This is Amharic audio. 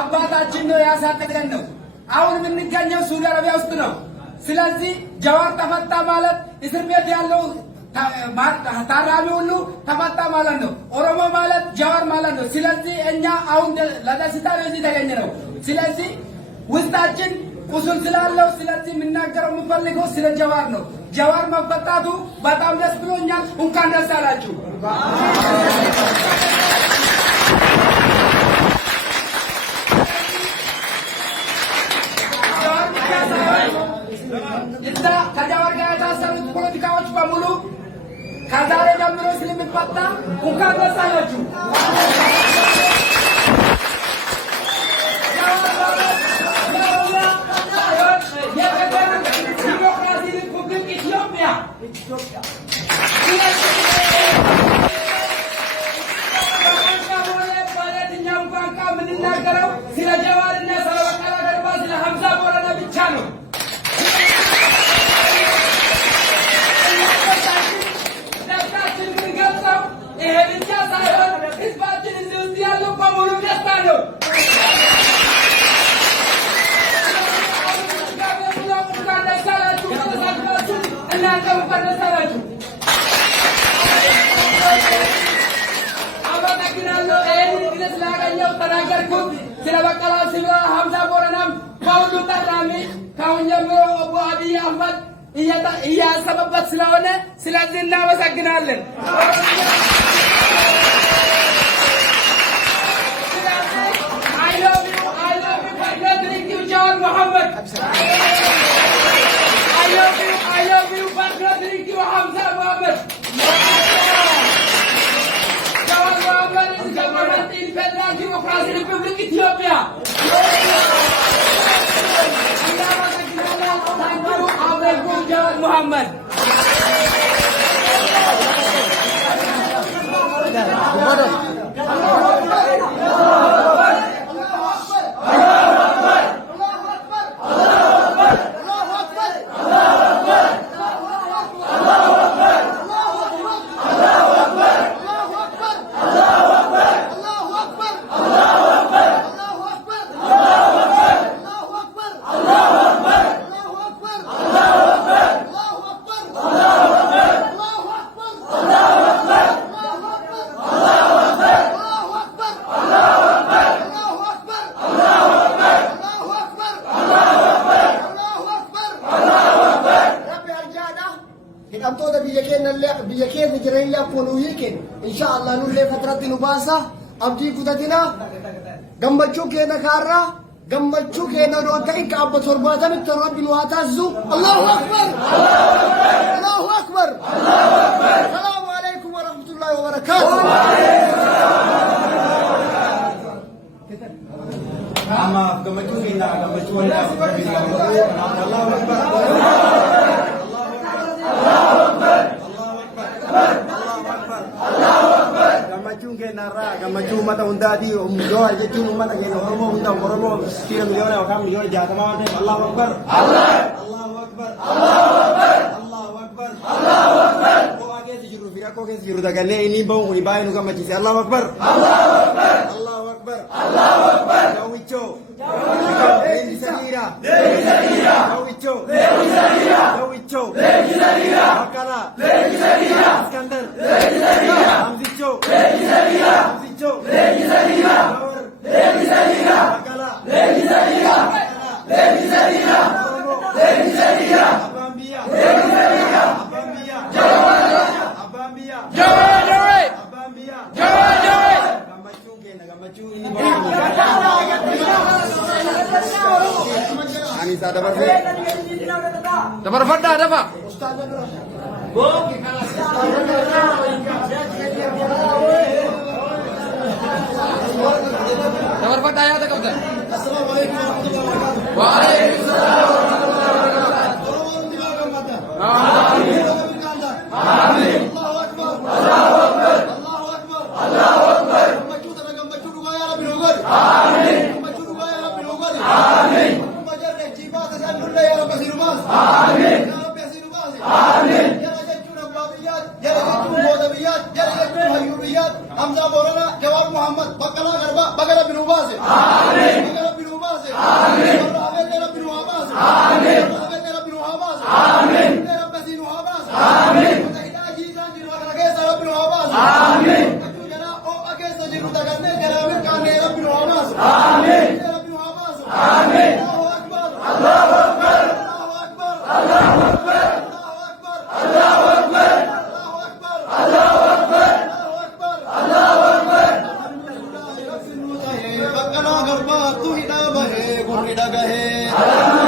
አባታችን ነው ያሳደገን ነው። አሁን የምንገኘው ሳውዲ አረቢያ ውስጥ ነው። ስለዚህ ጀዋር ተፈታ ማለት እስር ቤት ያለው ታራሚ ሁሉ ተፈታ ማለት ነው። ኦሮሞ ማለት ጀዋር ማለት ነው። ስለዚህ እኛ አሁን ለደስታ ነው እዚህ ተገኘ ነው። ስለዚህ ውስጣችን ቁስል ስላለው ስለዚህ የምናገረው የምፈልገው ስለ ጀዋር ነው። ጀዋር መፈታቱ በጣም ደስ ብሎኛል። እንኳን ደስ አላችሁ። እዛ ከጀዋር ጋር የታሰሩት ፖለቲካዎች በሙሉ ከዛሬ ጀምሮ ስለሚፈታ እንኳን ደስ አላችሁ። ስለ ጀዋርና ስለ በቀለ ገርባ ስለ ሀምዛ ቦረና ብቻ ነው። ደስታችን የምንገልጸው ይሄ ብቻ ሳይሆን ህዝባችን እዚህ ውስጥ ያለው በሙሉ ደስታ ነው። እንኳን ደስ አላችሁ። ከተሳክላችሁ እናንተ እንኳን ደስ አላችሁ። አመሰግናለሁ። ይህን ጊዜ ስላገኘው ተናገርኩት። ስለ በቀላ ስለ ሀምዛ ቦረናም ከሁሉ ቀዳሚ ከአሁን ጀምሮ አቡ አብይ አህመድ እያሰበበት ስለሆነ ስለዚህ እናመሰግናለን። I love you, thank you, John Muhammad. I love you, thank you, Hamza Muhammad. John Muhammad is government in Federal Democratic Republic Ethiopia. Thank you, John Muhammad. hidhamtoota biyya keenya jireenya akkoonuu hiiken inshaallah nullee fataratti nu baasa abdii kutatina gammachuu keenya kaarraa gammachuu keenya doon ta'in ka abba 70 rabbi nu haa taasisu. Allahu akbar, Allahu akbar. Salaamu alaykum wa rahmatullahi wa barakatuh. Ama gammachuu keenya gammachuu Allahu akbar. Gammachuun keenya irraa gammachuu uummata hundaati. Yoo jechuun uummata keenya Oromoo hundaa Oromoo kiilo miliyoona yookaan miliyoona 60 waan ta'eef Allahu akbar. Allahu akbar. Allahu akbar. Bu'aa keessa jirru fi rakkoo keessa jirru dagallee inni bahuun kun baay'ee nu gammachiise. Allahu akbar. Allahu akbar. Daawwichoo. Deebisaniira. Daawwichoo. Daawwichoo. Baqqala. Iskandar. Hamzichoo. Hamzichoo. Baqqala. Abambiya. Abambiya. Abambiya. Gammachuu keenya gammachuu inni ani isa dabarfadhaa dafa dabarfadhaa yaada qabdan. Wa alaykum salaam wa rahmatullahi wa barakatuh. Amin. Allahu akbar. Allahu akbar. Allahu akbar. Allahu akbar. Gammachuu dhugaa yaa Rabbi nu godhi. Amin. Gammachuu dhugaa yaa Rabbi nu godhi. Amin. Amin. Amin. Hamza Borana, Jawar Muhammad, Baqqala Garba, Bagala bin Ubaz. Amin. maaltu hidhamahee gurri dhagahee.